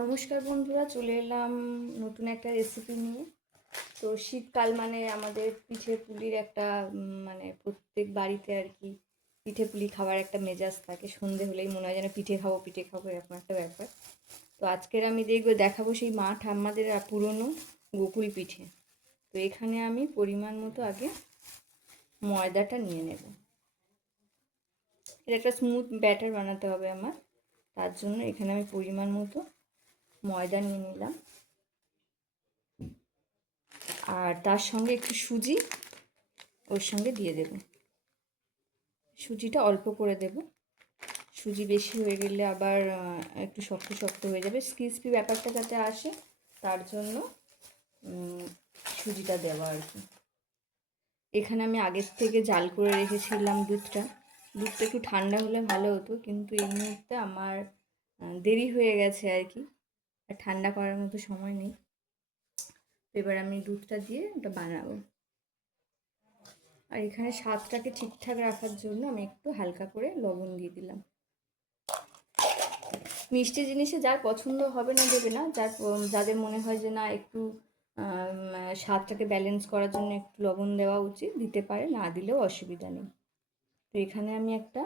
নমস্কার বন্ধুরা, চলে এলাম নতুন একটা রেসিপি নিয়ে। তো শীতকাল মানে আমাদের পিঠে পুলির একটা মানে প্রত্যেক বাড়িতে আর কি পিঠে পুলি খাওয়ার একটা মেজাজ থাকে। সন্ধে হলেই মনে হয় যেন পিঠে খাব পিঠে খাব, এরকম একটা ব্যাপার। তো আজকের আমি দেখব, দেখাবো সেই মা ঠাম্মাদের পুরনো গোকুল পিঠে। তো এখানে আমি পরিমাণ মতো আগে ময়দাটা নিয়ে নেব। এটা একটা স্মুথ ব্যাটার বানাতে হবে আমার। তার জন্য এখানে আমি পরিমাণ মতো ময়দা নিয়ে নিলাম। আর তার সঙ্গে একটু সুজি, ওর সঙ্গে দিয়ে দেব। সুজিটা অল্প করে দেব। সুজি বেশি হয়ে গেলে আবার একটু শক্ত শক্ত হয়ে যাবে। ক্রিসপি ব্যাপারটা যাতে আসে, তার জন্য সুজিটা দেওয়া আর কি। এখানে আমি আগের থেকে জাল করে রেখেছিলাম দুধটা। দুধটা একটু ঠান্ডা হলে ভালো হতো, কিন্তু এই মুহূর্তে আমার দেরি হয়ে গেছে আর কি। ঠান্ডা করার মতো সময় নেই। এবার আমি দুধটা দিয়ে ওটা বানাবো। আর এখানে স্বাদটাকে ঠিকঠাক রাখার জন্য আমি একটু হালকা করে লবণ দিয়ে দিলাম। মিষ্টি জিনিসে যার পছন্দ হবে না, দেবে না। যার যাদের মনে হয় যে না, একটু স্বাদটাকে ব্যালেন্স করার জন্য একটু লবণ দেওয়া উচিত, দিতে পারে, না দিলেও অসুবিধা নেই। তো এখানে আমি একটা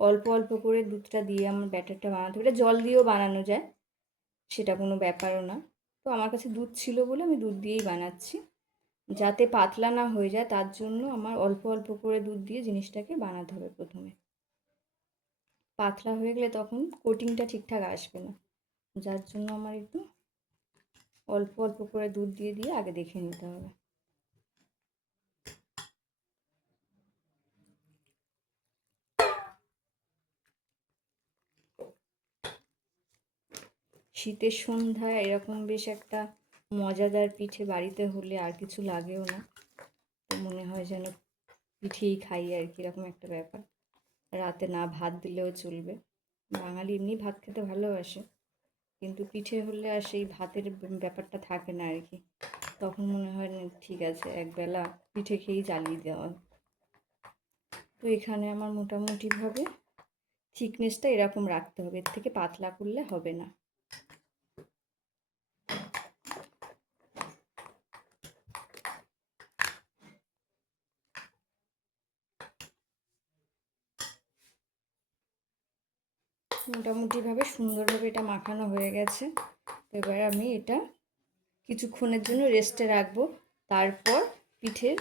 অল্প অল্প করে দুধটা দিয়ে আমার ব্যাটারটা বানাতে এটা জল দিয়েও বানানো যায়। সেটা কোনো ব্যাপারও না। তো আমার কাছে দুধ ছিল বলে আমি দুধ দিয়েই বানাচ্ছি। যাতে পাতলা না হয়ে যায়, তার জন্য আমার অল্প অল্প করে দুধ দিয়ে জিনিসটাকে বানাতে হবে প্রথমে। পাতলা হয়ে গেলে তখন কোটিংটা ঠিকঠাক আসবে না। যার জন্য আমার একটু অল্প অল্প করে দুধ দিয়ে দিয়ে আগে দেখে নিতে হবে। শীতের সন্ধ্যায় এরকম বেশ একটা মজাদার পিঠে বাড়িতে হলে আর কিছু লাগেও না। মনে হয় যেন পিঠেই খাই আর কি, এরকম একটা ব্যাপার। রাতে না ভাত দিলেও চলবে। বাঙালি এমনি ভাত খেতে ভালোবাসে, কিন্তু পিঠে হলে আর সেই ভাতের ব্যাপারটা থাকে না আর কি। তখন মনে হয় না ঠিক আছে, একবেলা পিঠে খেয়েই জ্বালিয়ে দেওয়া। তো এখানে আমার মোটামুটিভাবে, থিকনেসটা এরকম রাখতে হবে। এর থেকে পাতলা করলে হবে না। মোটামুটিভাবে সুন্দরভাবে এটা মাখানো হয়ে গেছে। এবার আমি এটা কিছুক্ষণের জন্য রেস্টে রাখব। তারপর পিঠের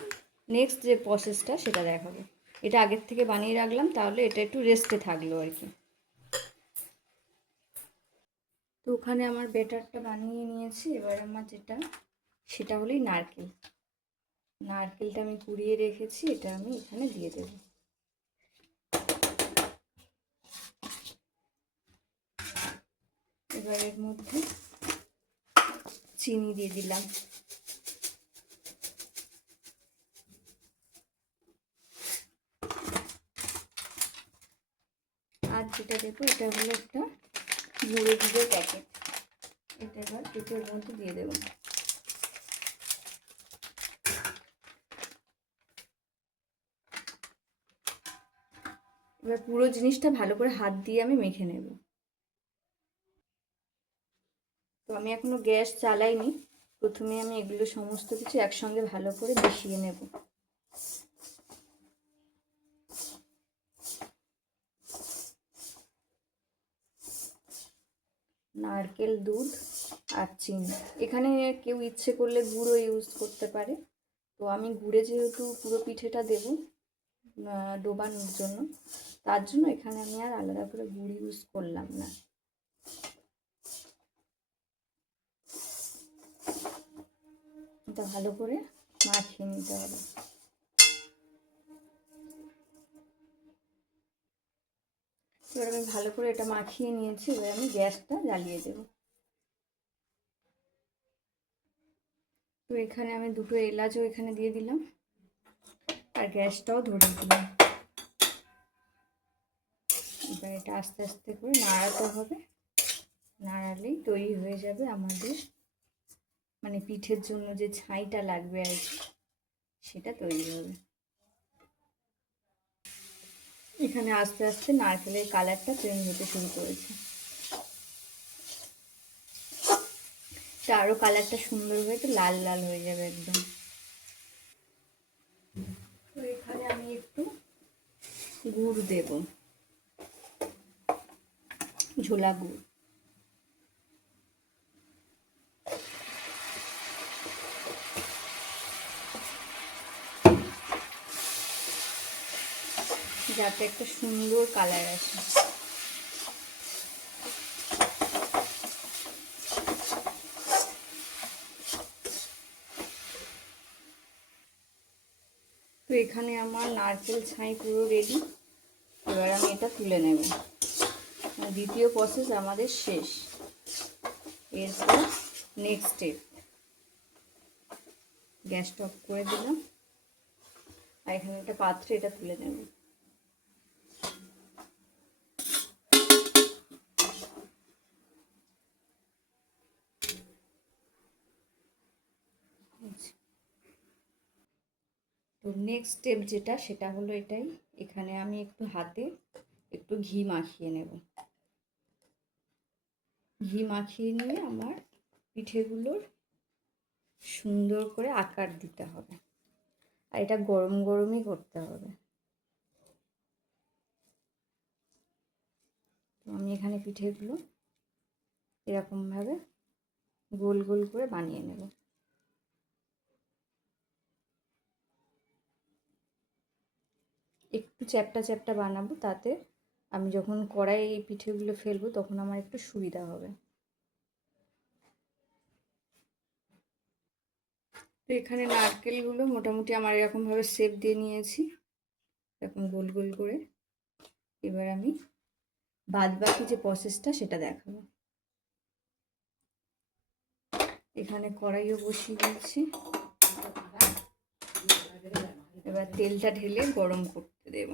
নেক্সট যে প্রসেসটা সেটা দেখাবো। এটা আগের থেকে বানিয়ে রাখলাম, তাহলে এটা একটু রেস্টে থাকল আর কি। তো ওখানে আমার বেটারটা বানিয়ে নিয়েছি, এবার আমার যেটা, সেটা হলোই নারকেল। নারকেলটা আমি কুড়িয়ে রেখেছি, এটা আমি এখানে দিয়ে দেবো। এবার মধ্যে চিনি দিয়ে দিলাম। আর যেটা দেবো, এটা হলো একটা গুঁড়ো দুধের প্যাকেট এটা এবার দুধের মধ্যে দিয়ে দেবো। এবার পুরো জিনিসটা ভালো করে হাত দিয়ে আমি মেখে নেব তো আমি এখনও গ্যাস চালাইনি। প্রথমে আমি এগুলো সমস্ত কিছু একসঙ্গে ভালো করে মিশিয়ে নেব। নারকেল দুধ আর চিনি। এখানে কেউ ইচ্ছে করলে গুঁড়ো ইউজ করতে পারে। তো আমি গুড়ে যেহেতু পুরো পিঠেটা দেবো ডোবানোর জন্য, তার জন্য এখানে আমি আর আলাদা করে গুড় ইউজ করলাম না। এটা ভালো করে মাখিয়ে নিতে হবে। এবার আমি ভালো করে এটা মাখিয়ে নিয়েছি, এবার আমি গ্যাসটা জ্বালিয়ে দেব। তো এখানে আমি দুটো এলাচও এখানে দিয়ে দিলাম, আর গ্যাসটাও ধরে দিলাম। এবার এটা আস্তে আস্তে করে নাড়াতে হবে, নাড়ালেই তৈরি হয়ে যাবে আমাদের মানে পিঠের জন্য যে ছাইটা লাগবে আর কি, সেটা তৈরি হবে। এখানে আস্তে আস্তে নারকেলের কালারটা চেঞ্জ হতে শুরু করেছে। তা আরও কালারটা সুন্দর হয়ে তো লাল লাল হয়ে যাবে একদম। তো এখানে আমি একটু গুড় দেব, ঝোলা গুড়। যাতে একটা সুন্দর কালার আসে। তো এখানে আমার নারকেল ছাই পুরো রেডি এবার আমি এটা তুলে নেব। দ্বিতীয় প্রসেস আমাদের শেষ। এরপর নেক্সট স্টেপ গ্যাসটা অফ করে দিলাম। আর এখানে একটা পাত্রে এটা তুলে নেব। তো নেক্সট স্টেপ যেটা, সেটা হলো এটাই। এখানে আমি একটু হাতে একটু ঘি মাখিয়ে নেব। ঘি মাখিয়ে নিয়ে আমার পিঠেগুলোর সুন্দর করে আকার দিতে হবে। আর এটা গরম গরমই করতে হবে। তো আমি এখানে পিঠেগুলো এরকমভাবে গোল গোল করে বানিয়ে নেব। একটু চ্যাপটা চ্যাপটা বানাবো, তাতে আমি যখন কড়াই এই পিঠেগুলো ফেলব তখন আমার একটু সুবিধা হবে। তো এখানে নারকেলগুলো মোটামুটি আমার এরকমভাবে শেপ দিয়ে নিয়েছি, এরকম গোল গোল করে। এবার আমি বাদ বাকি যে প্রসেসটা সেটা দেখাবো। এখানে কড়াইও বসিয়ে দিয়েছি। এবার তেলটা ঢেলে গরম করতে দেব।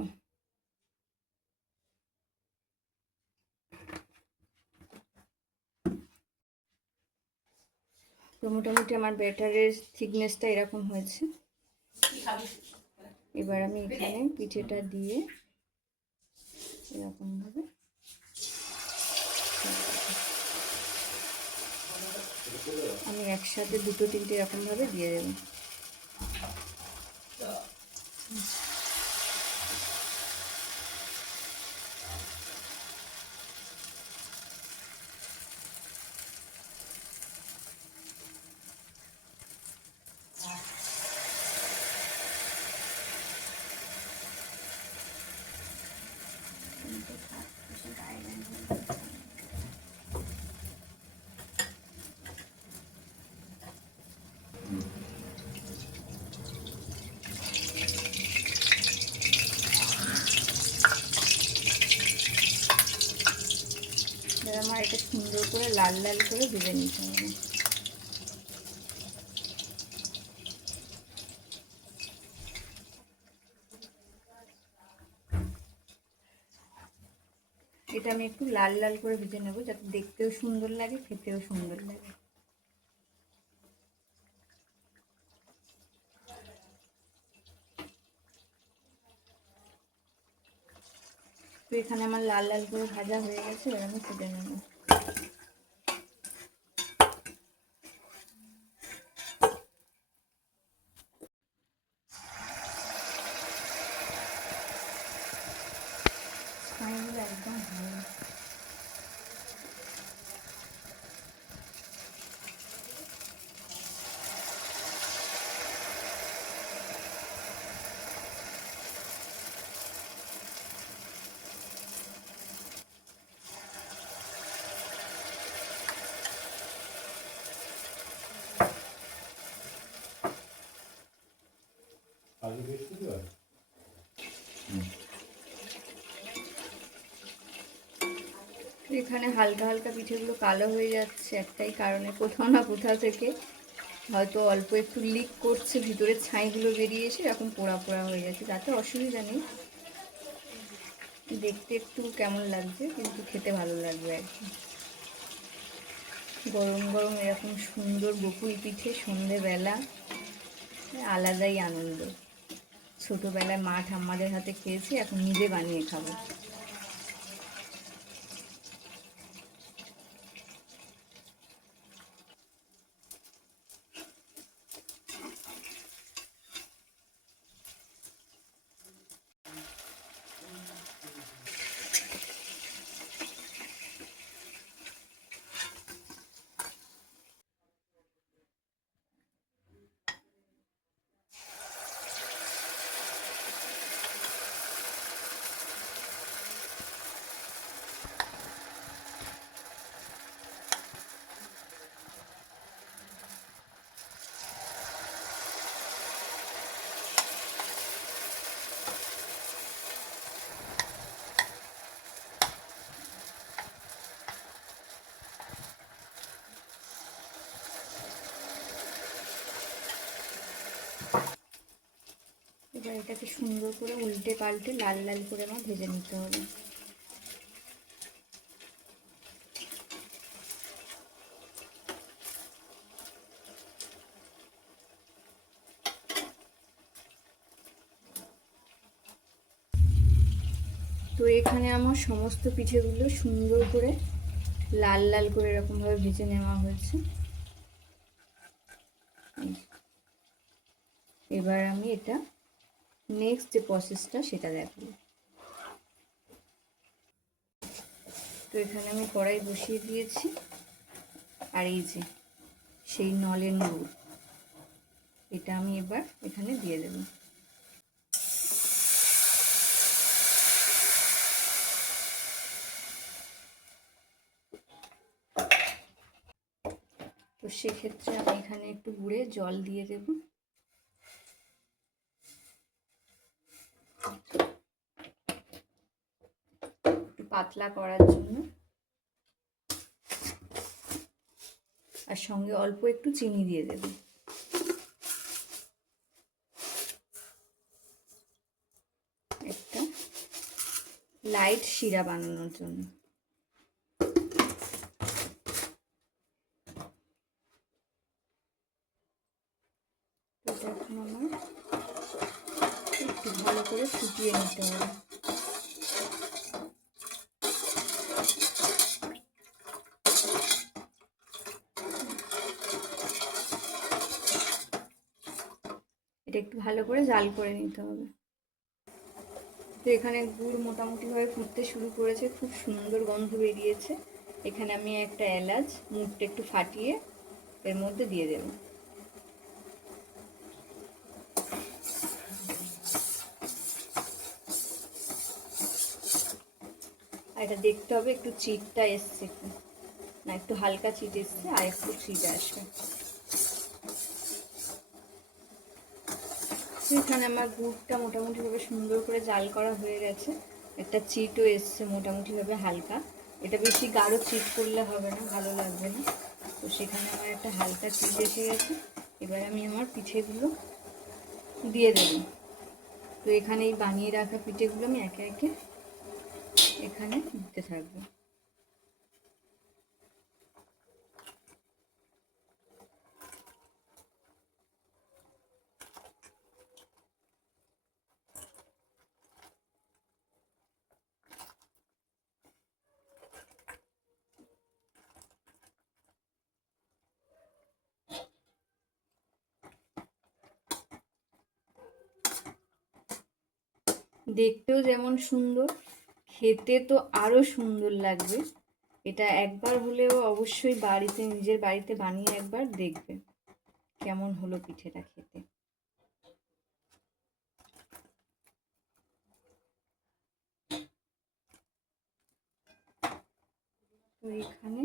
তো মোটামুটি আমার ব্যাটারের থিকনেসটা এরকম হয়েছে। এবার আমি এখানে পিঠেটা দিয়ে এরকমভাবে আমি একসাথে দুটো তিনটে এরকমভাবে দিয়ে দেবো এবার আমার এটা সুন্দর করে লাল লাল করে ভেজে নিতে হবে। এটা আমি একটু লাল লাল করে ভেজে নেব যাতে দেখতেও সুন্দর লাগে, খেতেও সুন্দর লাগে। তো এখানে আমার লাল লাল করে ভাজা হয়ে গেছে, এবার আমি তুলে নেব ছাইগুলো একদম ভালো আলু বেশি দিও তো এখানে হালকা হালকা পিঠেগুলো কালো হয়ে যাচ্ছে, একটাই কারণে কোথাও না কোথাও থেকে হয়তো অল্প একটু লিক করছে ভিতরে ছাইগুলো বেরিয়ে এসে এখন পোড়া পোড়া হয়ে যাচ্ছে তাতে অসুবিধা নেই। দেখতে একটু কেমন লাগছে, কিন্তু খেতে ভালো লাগবে আর কি। গরম গরম এরকম সুন্দর বকুল পিঠে সন্ধেবেলা, আলাদাই আনন্দ। ছোটোবেলায় মা ঠাম্মাদের হাতে খেয়েছি, এখন নিজে বানিয়ে খাব। এবার এটাকে সুন্দর করে উল্টে পাল্টে লাল লাল করে আমার ভেজে নিতে হবে। তো এখানে আমার সমস্ত পিঠেগুলো সুন্দর করে লাল লাল করে এরকমভাবে ভেজে নেওয়া হয়েছে। এবার আমি এটা নেক্সট যে প্রসেসটা সেটা দেখাবো তো এখানে আমি কড়াই বসিয়ে দিয়েছি। আর এই যে, সেই নলেন গুড় এটা আমি এবার এখানে দিয়ে দেবো। তো সেক্ষেত্রে আমি এখানে একটু গুঁড়ে জল দিয়ে দেব। পাতলা করার জন্য। আর সঙ্গে অল্প একটু চিনি দিয়ে দেব। একটা লাইট শিরা বানানোর জন্য। এখন আমার একটু ভালো করে ফুটিয়ে নিতে হবে। এটা একটু ভালো করে জাল করে নিতে হবে। তো এখানে গুড় মোটামুটিভাবে ফুটতে শুরু করেছে, খুব সুন্দর গন্ধ বেরিয়েছে। এখানে আমি একটা এলাচ, মুখটা একটু ফাটিয়ে এর মধ্যে দিয়ে দেবো। এটা দেখতে হবে একটু চিটটা এসছে না একটু হালকা চিট এসছে, আর একটু চিট আসবে। এখানে আমার গুড়টা মোটামুটিভাবে সুন্দর করে জাল করা হয়ে গেছে। একটা চিটও এসছে মোটামুটিভাবে হালকা। এটা বেশি গাঢ় চিট করলে হবে না, ভালো লাগবে না। তো সেখানে আমার একটা হালকা চিট এসে গেছে। এবার আমি আমার পিঠেগুলো দিয়ে দেবো। তো এখানে এই বানিয়ে রাখা পিঠেগুলো আমি একে একে এখানে দিতে থাকব। দেখতেও যেমন সুন্দর, খেতে তো আরও সুন্দর লাগবে। এটা একবার হলেও অবশ্যই বাড়িতে, নিজের বাড়িতে বানিয়ে একবার দেখবে, কেমন হলো পিঠেটা খেতে। তো এখানে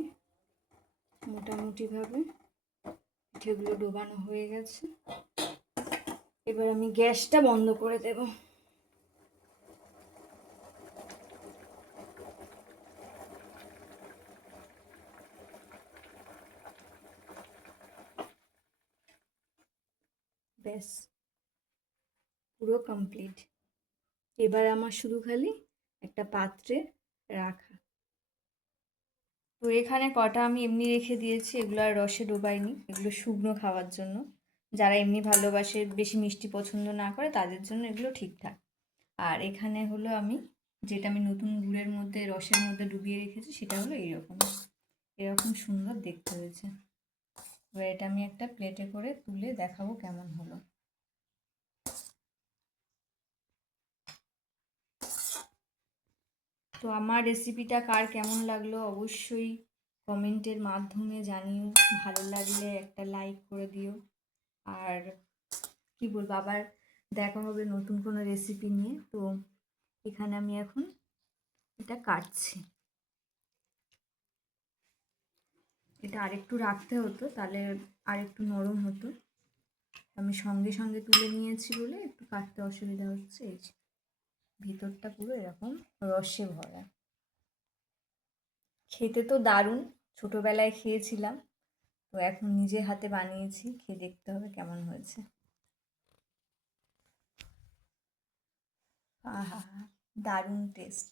মোটামুটিভাবে পিঠেগুলো ডোবানো হয়ে গেছে। এবার আমি গ্যাসটা বন্ধ করে দেবো। ব্যাস। পুরো কমপ্লিট এবার আমার শুধু খালি একটা পাত্রে রাখা। তো এখানে কটা আমি এমনি রেখে দিয়েছি, এগুলো আর রসে ডোবাইনি, এগুলো শুকনো খাওয়ার জন্য। যারা এমনি ভালোবাসে, বেশি মিষ্টি পছন্দ না করে, তাদের জন্য এগুলো ঠিকঠাক। আর এখানে হলো আমি যেটা আমি নতুন গুড়ের মধ্যে, রসের মধ্যে ডুবিয়ে রেখেছি, সেটা হলো এইরকম এরকম সুন্দর দেখতে হয়েছে। এবার এটা আমি একটা প্লেটে করে তুলে দেখাবো কেমন হলো। তো আমার রেসিপিটা কার কেমন লাগল অবশ্যই কমেন্টের মাধ্যমে জানিও। ভালো লাগলে একটা লাইক করে দিও। আর কি বলব, আবার দেখা হবে নতুন কোনো রেসিপি নিয়ে। তো এখানে আমি এখন এটা কাটছি। এটা আরেকটু রাখতে হতো, তাহলে আরেকটু নরম হতো। আমি সঙ্গে সঙ্গে তুলে নিয়েছি বলে একটু কাটতে অসুবিধা হচ্ছে, এই ভিতরটা পুরো এরকম রসে ভরা। খেতে তো দারুণ, ছোটোবেলায় খেয়েছিলাম। তো এখন নিজে হাতে বানিয়েছি, খেয়ে দেখতে হবে কেমন হয়েছে। আহা, দারুণ টেস্ট।